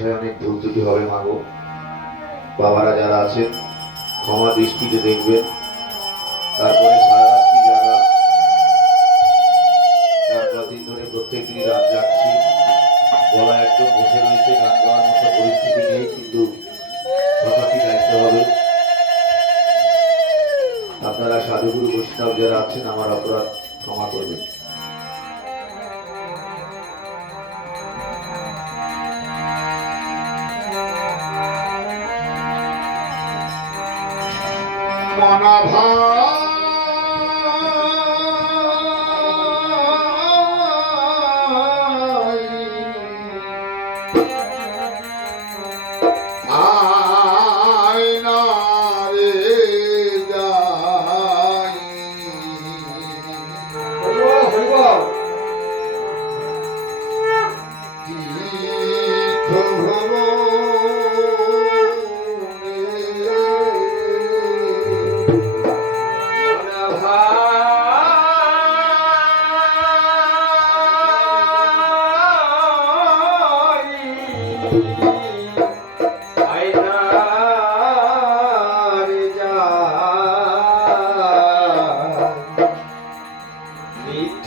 ভাষায় অনেক ভুল ত্রুটি হবে মাগো। বাবারা যারা আছেন ক্ষমা দৃষ্টিতে দেখবেন। তারপরে সারা রাত্রি জাগা, 4-5 দিন ধরে প্রত্যেক দিনই রাত জাগছি, গলা একদম বসে রয়েছে, গান গাওয়ার মতো পরিস্থিতি নেই, কিন্তু তথাপি গাইতে হবে। আপনারা সাধুগুরু বৈষ্ণব যারা আছেন আমার অপরাধ ক্ষমা করবেন। মনাভা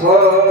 Oh,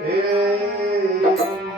Hey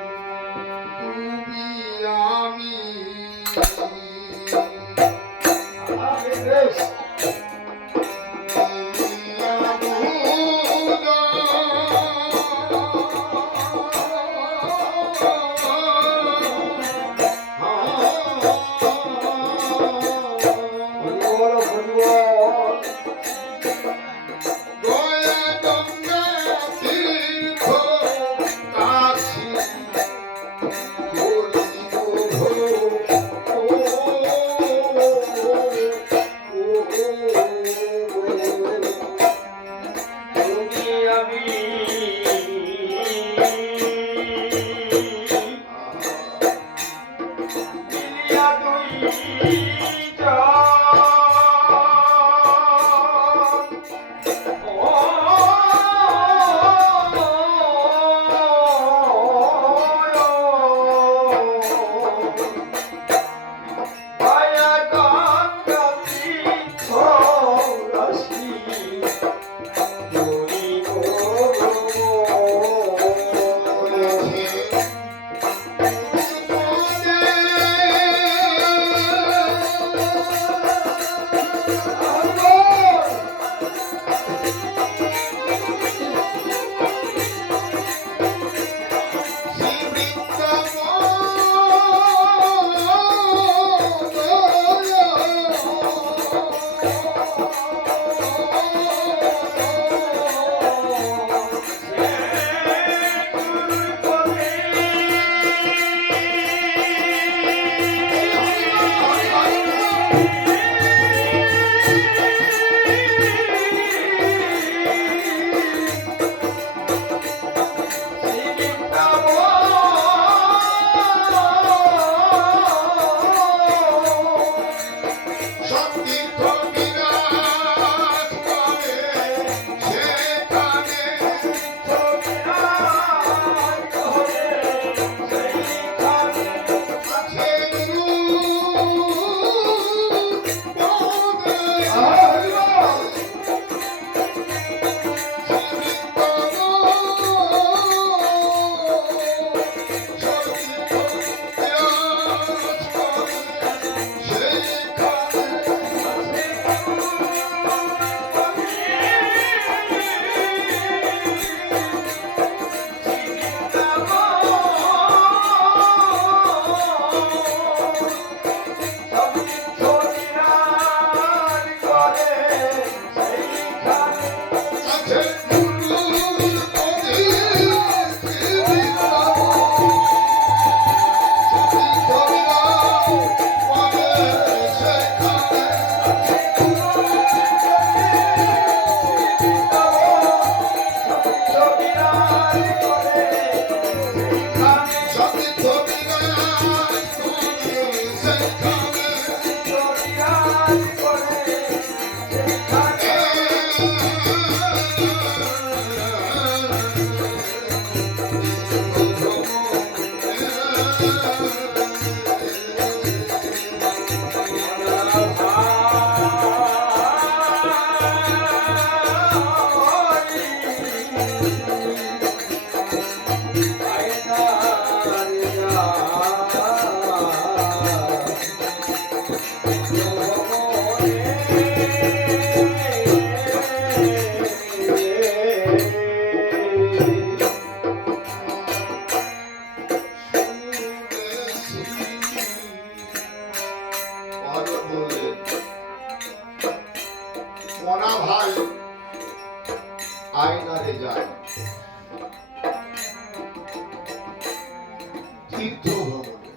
তীর্থ ভ্রমণে।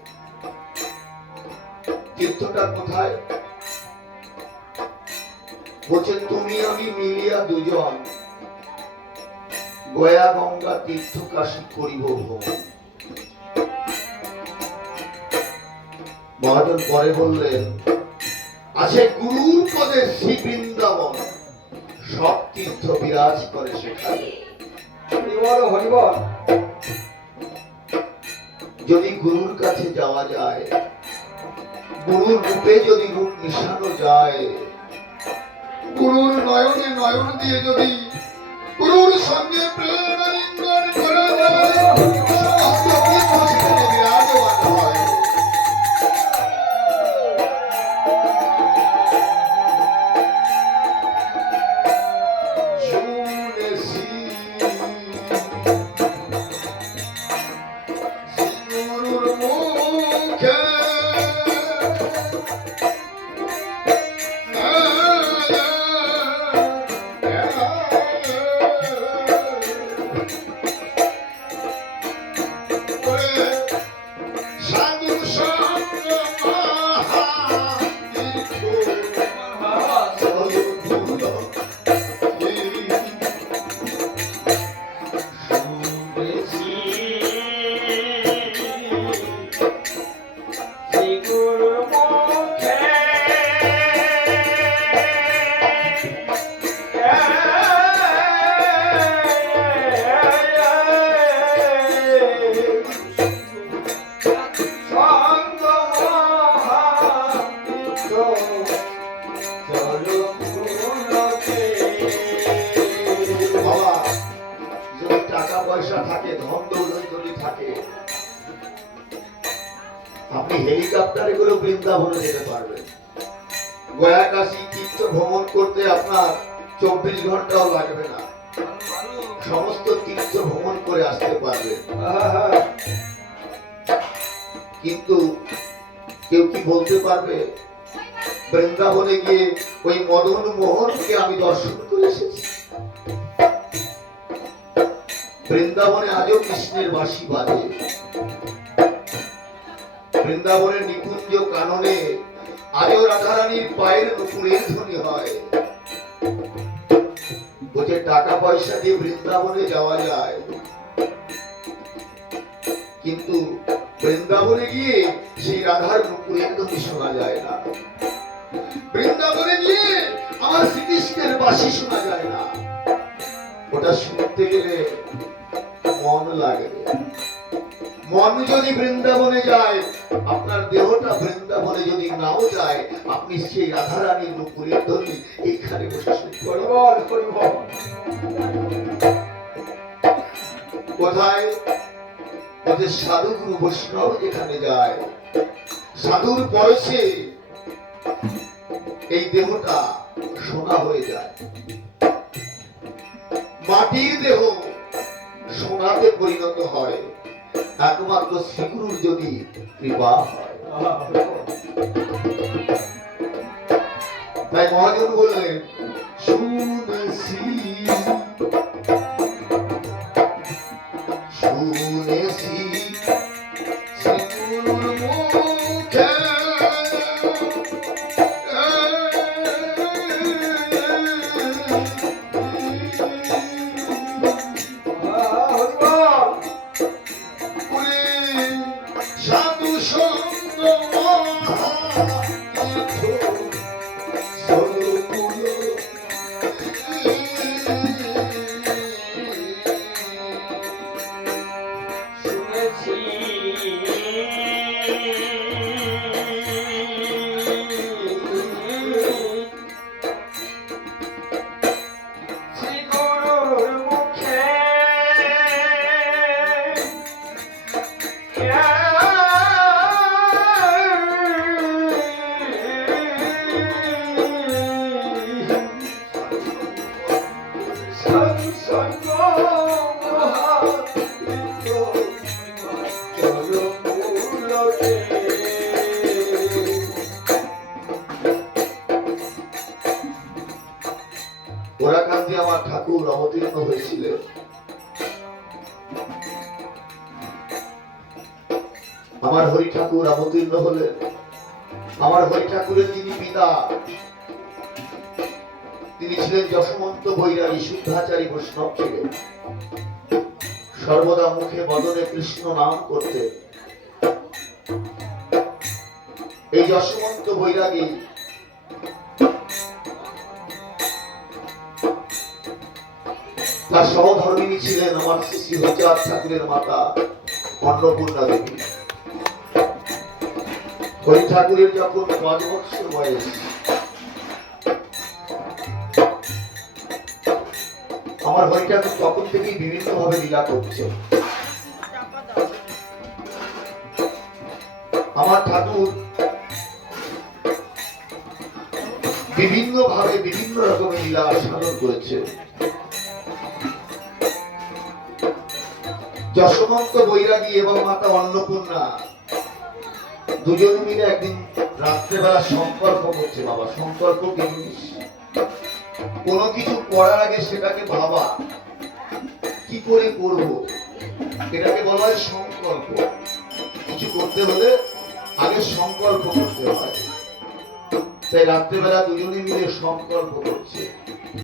তীর্থটা কোথায়? বলছে তুমি আমি মিলিয়া দুজন গয়া গঙ্গা তীর্থ কাশী করিব ভ্রমণ। মহাজন পরে বললেন, আছে গুরুর পদে শ্রী বৃন্দাবন, সব তীর্থ বিরাজ করে সেখানে। হরিবল। যদি গুরুর কাছে যাওয়া যায়, গুরুর রূপে যদি রূপ মিশানো যায়, গুরুর নয়নে নয়ন দিয়ে যদি গুরুর সঙ্গে প্রেম আলিঙ্গন করা যায়, সমস্ত তীর্থ সেখানে বিরাজমান হয়। শুনেছি গুরুর মুখে আপনি হেলিকপ্টারে করে বৃন্দাবনে যেতে পারবেন। গয়া কাশী তীর্থ ভ্রমণ করতে আপনার 24 ঘন্টাও লাগবে না, সমস্ত তীর্থ ভ্রমণ করে আসতে পারবেন। কিন্তু কেউ কি বলতে পারবে বৃন্দাবনে গিয়ে ওই মদন মোহনকে আমি দর্শন করে এসেছি? বৃন্দাবনে আজও কৃষ্ণের বাঁশি বাজে, বৃন্দাবনের নিকুঞ্জ কাননে আজও রাধারানীর পায়ের নুপুরের ধ্বনি হয়। বলছে টাকা পয়সা দিয়ে বৃন্দাবনে যাওয়া যায়, কিন্তু বৃন্দাবনে গিয়ে সেই রাধার নুপুরের ধ্বনি শোনা যায় না। বৃন্দাবনে গিয়ে আমার শ্রীকৃষ্ণের বাঁশি শোনা যায় না। ওটা শুনতে গেলে মন লাগবে। মন যদি বৃন্দাবনে যায়, আপনার দেহটা বৃন্দাবনে যদি নাও যায়, আপনি সেই রাধারানীর নুপুরের ধ্বনি এইখানে বসে শুনতে পারবেন। কোথায়? ওদের সাধু গুরু বৈষ্ণব যেখানে যায়, সাধুর বয়সে এই দেহটা সোনা হয়ে যায়। মাটির দেহ সোনাতে পরিণত হয় একমাত্র শ্রীগুরুর যদি কৃপা হয়। তাই মহাজন বললেন, শুনেছি শুনেছি শ্রীগুরুর মুখে ওরাকান্দি আমার ঠাকুর অবতীর্ণ হয়েছিলেন। আমার হরি ঠাকুর অবতীর্ণ হলেন। আমার হরি ঠাকুরের যিনি পিতা, তিনি ছিলেন যশমন্ত বৈরাগী, শুদ্ধাচারী বৈষ্ণব ছিলেন। সর্বদা মুখে বদনে কৃষ্ণ নাম করতেন। এই যশমন্ত বৈরাগী তার সহধর্মিনী ছিলেন আমার শ্রী শ্রী হরিচাঁদ ঠাকুরের মাতা অন্নপূর্ণা দেবী। হরি ঠাকুরের যখন ৫ বছর বয়স, আমার হরি ঠাকুর তখন থেকেই বিভিন্ন ভাবে লীলা করছে। আমার ঠাকুর বিভিন্ন ভাবে বিভিন্ন রকমের লীলা সাধন করেছে। যশবন্ত বৈরাগী এবং মাতা অন্নপূর্ণা দুজন মিলে একদিন রাত্রেবেলা সংকল্প করছে। বাবা, সংকল্প কি জিনিস? কোনো কিছু করার আগে সেটাকে ভাবা, কি করে করব, এটাকে বলা হয় সংকল্প। কিছু করতে হলে আগে সংকল্প করতে হয়। তাই রাত্রেবেলা দুজনে মিলে সংকল্প করছে।